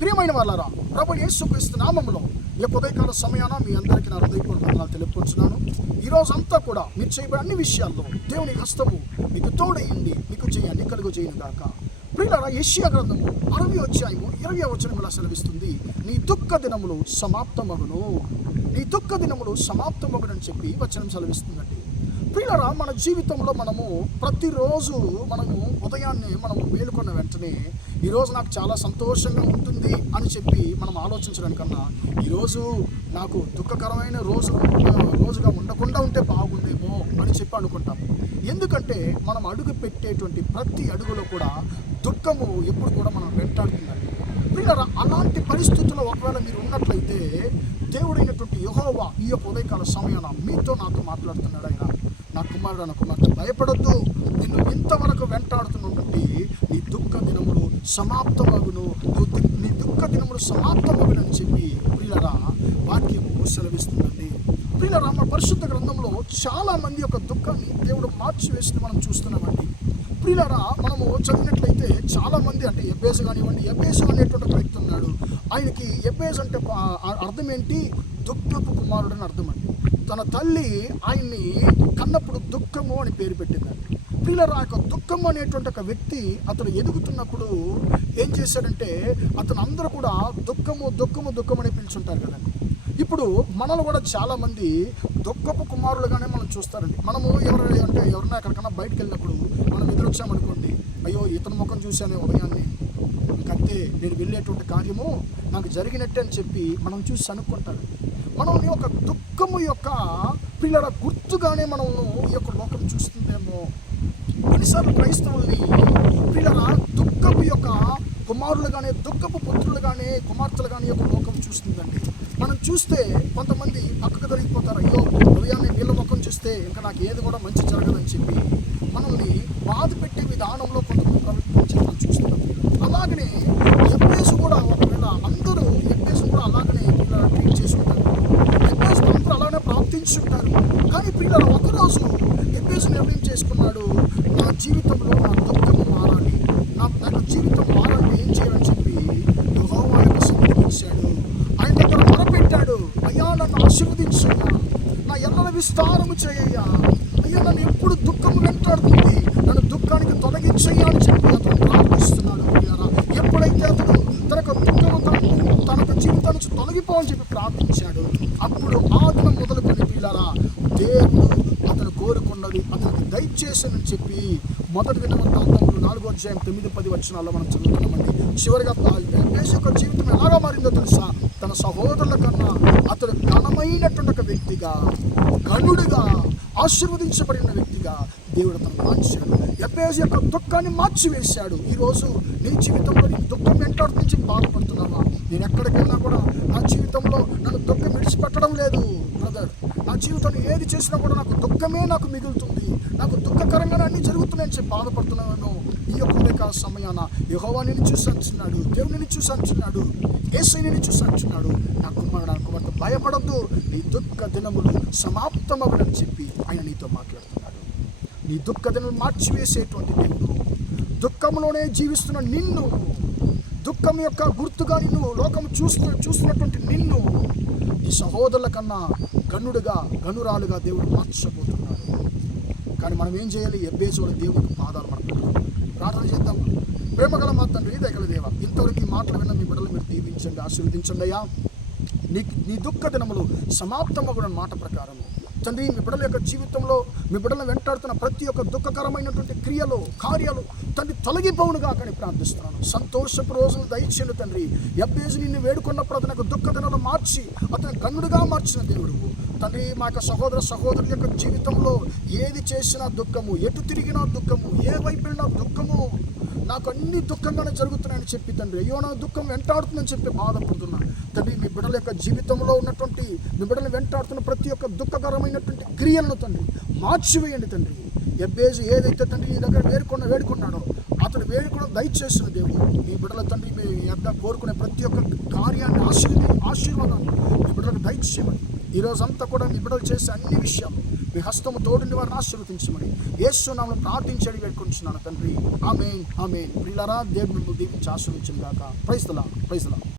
ప్రియమైన వాళ్ళారా, ప్రభు యేసుక్రీస్తు నామములో ఈ ఉదయకాల సమయాన మీ అందరికీ నా హృదయపూర్వక వందనాలు తెలుపుకుంటున్నాను. ఈరోజు అంతా కూడా మీరు చేయబడే అన్ని విషయాల్లో దేవుని హస్తము మీకు తోడయింది, మీకు చేయాలి కలుగు చేయను గాక. ప్రియులారా, యెషయా గ్రంథము 60 ఇలా సెలవిస్తుంది, నీ దుఃఖ దినములు సమాప్తమగును, నీ దుఃఖ దినములు సమాప్తమగును అని చెప్పి వచనం సెలవిస్తుందండి. ప్రియులారా, మన జీవితంలో మనము ప్రతిరోజు ఉదయాన్నే మేలుకున్న వెంటనే ఈరోజు నాకు చాలా సంతోషంగా ఉంటుంది అని చెప్పి మనం ఆలోచించడానికన్నా ఈరోజు నాకు దుఃఖకరమైన రోజుగా ఉండకుండా ఉంటే బాగుండేమో అని చెప్పి అనుకుంటాం. ఎందుకంటే మనం అడుగు పెట్టేటువంటి ప్రతి అడుగులో కూడా దుఃఖము ఎప్పుడు కూడా మనం వెంటాడుతుందండి. ప్రియులారా, అలాంటి పరిస్థితుల్లో ఒకవేళ మీరు ఉన్నట్లయితే దేవుడైనటువంటి యెహోవా ఈ యొక్క ఉదయకాల సమయాన మీతో నాతో మాట్లాడుతున్నాడు. ఆయన, నా కుమారుడు, నా కుమార్తె, భయపడొద్దు, నిన్ను ఇంతవరకు వెంటాడుతున్నటువంటి నీ దుఃఖ దినములు సమాప్తమగును, నీ దుఃఖ దినములు సమాప్తమగును అని చెప్పి ప్రియులారా వాక్యము సెలవిస్తుందండి. ప్రియులారా, మన పరిశుద్ధ గ్రంథంలో చాలా మంది యొక్క దుఃఖాన్ని దేవుడు మార్చివేసి మనం చూస్తున్నామండి. ప్రియులారా, మనము చదివినట్లయితే చాలా మంది, అంటే ఎబ్బేసు కానివ్వండి, ఎబ్బేసు అనేటువంటి ఒక వ్యక్తి ఉన్నాడు. ఆయనకి ఎబ్బేసు అంటే అర్థం ఏంటి? దుఃఖపు కుమారుడు అని అర్థం అండి. తన తల్లి ఆయన్ని కన్నప్పుడు దుఃఖము అని పేరు పెట్టిందండి. ప్రియులారా, ఆ యొక్క దుఃఖం అనేటువంటి ఒక వ్యక్తి అతను ఎదుగుతున్నప్పుడు ఏం చేశాడంటే, అతను అందరూ కూడా దుఃఖము దుఃఖము దుఃఖం అని పిలుచుంటారు కదండి. ఇప్పుడు మనల్ని కూడా చాలామంది దుఃఖపు కుమారులుగానే మనం చూస్తారండి. మనము ఎవరైనా ఎక్కడికన్నా బయటకు వెళ్ళినప్పుడు మనం ఎదురొచ్చామనుకోండి, అయ్యో ఇతని ముఖం చూశానే ఉదయాన్నే, ఇంకంతే నేను వెళ్ళేటువంటి కార్యము నాకు జరిగినట్టే అని చెప్పి మనం చూసి అనుకుంటారు. మనం ఈ యొక్క దుఃఖము యొక్క పిల్లల గుర్తుగానే మనం ఈ యొక్క లోకం చూస్తుందేమో. కొన్నిసార్లు క్రైస్తవుల్ని పిల్లల దుఃఖపు యొక్క కుమారులుగానే, దుఃఖపు పుత్రులుగానే, కుమార్తెలుగానే యొక్క లోకం చూస్తుందండి. మనం చూస్తే కొంతమంది పక్కకు దొరికిపోతారు, అయ్యో ఉదయాన్నే వీళ్ళ ముఖం చూస్తే ఇంకా నాకు ఏది కూడా మంచి జరగదని చెప్పి మనల్ని బాధ పెట్టే విధానంలో కొంతమంది ప్రవర్తించి మనం చూస్తున్నాం. అలాగనే ఎబ్బేసు కూడా, ఒకవేళ అందరూ ఎబ్బేసు కూడా అలాగనే ట్రీట్ చేసి ఉంటారు, ఎబ్బేసు అందరూ అలానే ప్రార్థించుంటారు. కానీ పిల్లలు ఒకరోజు ఎబ్బేసు నిర్ణయం చేసుకున్నాడు, నా జీవితంలో నా దుఃఖం మారాలి, నాకు జీవితం మారాలి, ఏం చేయాలని చెప్పి యెహోవా యొక్క సన్నిధికి వచ్చాడు. ఆయన దగ్గర మొరపెట్టాడు, అయ్యా నన్ను ఆశీర్వదించయ్యా, నా ఎల్లల విస్తారము చేయయ్యా, అయ్యా నన్ను ఎప్పుడు దుఃఖము వెంటాడుతుంది, నన్ను దుఃఖానికి తొలగించయ్యా అని చెప్పి అతను ప్రార్థిస్తున్నాడు. ఎప్పుడైతే అతను తనకు జీవితం నుంచి తొలగిపోవని చెప్పి ప్రార్థించాడు, అప్పుడు ఆ దినం మొదలుకొని పిల్లరా దేవుడు అతను కోరుకున్నది అతనికి దయచేసానని చెప్పి మొదటి దినవృత్తాంతములు 4:9-10 మనం చదువుతున్నామండి. చివరిగా యేసు యొక్క జీవితం ఎలాగా మారిందో తెలుసా? తన సహోదరుల కన్నా అతడు ఘనమైనటువంటి ఒక వ్యక్తిగా, ఘనుడిగా, ఆశీర్వదించబడిన వ్యక్తిగా దేవుడు అతను మార్చాడు. ఎబ్బేసు యొక్క దుఃఖాన్ని మార్చివేశాడు. ఈరోజు నీ జీవితంలో నీ దుఃఖం వెంటాడుతూ బాధపడుతున్నావా? నేను ఎక్కడికి వెళ్ళినా కూడా నా జీవితంలో నన్ను దుఃఖం విడిచిపెట్టడం లేదు బ్రదర్. నా జీవితంలో ఏది చేసినా కూడా నాకు దుఃఖమే నాకు మిగులుతుంది, నాకు దుఃఖకరంగానే అన్నీ జరుగుతున్నాయని చెప్పి బాధపడుతున్నాను. ఈ యొక్క సమయాన యెహోవా నిన్ను చూసి అంటున్నాడు, దేవుడు నిన్ను చూసి అంటున్నాడు, యేసయ్య నిన్ను చూసి అంటున్నాడు, నా కుమారుడు భయపడద్దు, నీ దుఃఖ దినములు సమాప్తమగునని చెప్పి ఆయన నీతో మాట్లాడుతున్నాడు. నీ దుఃఖ దినములు మార్చివేసేటువంటి దేవుడు, దుఃఖంలోనే జీవిస్తున్న నిన్ను, దుఃఖం యొక్క గుర్తుగా నిన్ను లోకం చూస్తున్నటువంటి నిన్ను నీ సహోదరుల కన్నా గనుడుగా, గనురాలుగా దేవుడు మార్చబోతున్నాడు. కానీ మనం ఏం చేయాలి? ఎబ్బేసు దేవుడికి పాదాలు మనం ప్రార్థన చేద్దాం. ప్రేమగల మా తండ్రి, దయగల దేవ, ఇంతవరకు ఈ మాటలు విన్న మీ బిడ్డలు మీరు దీవించండి, ఆశీర్వదించండి అయ్యా. నీ దుఃఖ దినములు సమాప్తమగున మాట ప్రకారము తండ్రి, మీ బిడ్డల యొక్క జీవితంలో మీ బిడ్డలను వెంటాడుతున్న ప్రతి ఒక్క దుఃఖకరమైనటువంటి క్రియలు, కార్యాలు తండ్రి తొలగిపోవునుగా కానీ ప్రార్థిస్తున్నాను. సంతోషపు రోజులు దయచేయండి తండ్రి. ఎబ్బేసు నిన్ను వేడుకున్నప్పుడు అతనికి దుఃఖ దినాలు మార్చి అతను గన్నుడుగా మార్చిన దేవుడు తండ్రి. మా యొక్క సహోదరుల యొక్క జీవితంలో ఏది చేసినా దుఃఖము, ఎటు తిరిగినా దుఃఖము, ఏ వైపు వెళ్ళినా దుఃఖము, నాకు అన్ని దుఃఖంగానే జరుగుతున్నాయని చెప్పి తండ్రి, అయ్యో నా దుఃఖం వెంటాడుతుందని చెప్పి బాధపడుతున్నా తండ్రి. మీ బిడ్డల యొక్క జీవితంలో ఉన్నటువంటి, మీ బిడ్డలు వెంటాడుతున్న ప్రతి ఒక్క దుఃఖకరమైనటువంటి క్రియలను తండ్రి మార్చివేయండి తండ్రి. ఎబ్బేసు ఏదైతే తండ్రి నీ దగ్గర వేడుకున్నాడో అతడు వేడుకున్న దయచేసిన దేవుడు, మీ బిడ్డల తండ్రి మీ యొక్క కోరుకునే ప్రతి ఒక్క కార్యాన్ని, ఆశీర్వాదాన్ని మీ బిడ్డలకు దయచేయమని, ఈరోజంతా కూడా మీ బిడ్డలు చేసే అన్ని విషయాలు మీ హస్తము తోడుని వారిని ఆశీర్వదించమని యేసు నామములో ప్రార్థించి వేడుకుంటున్నాను తండ్రి. ఆమేన్, ఆమేన్. ప్రియులారా, దేవుడు మిమ్మల్ని దీవించి ఆశీర్వదించును గాక. Praise the lord.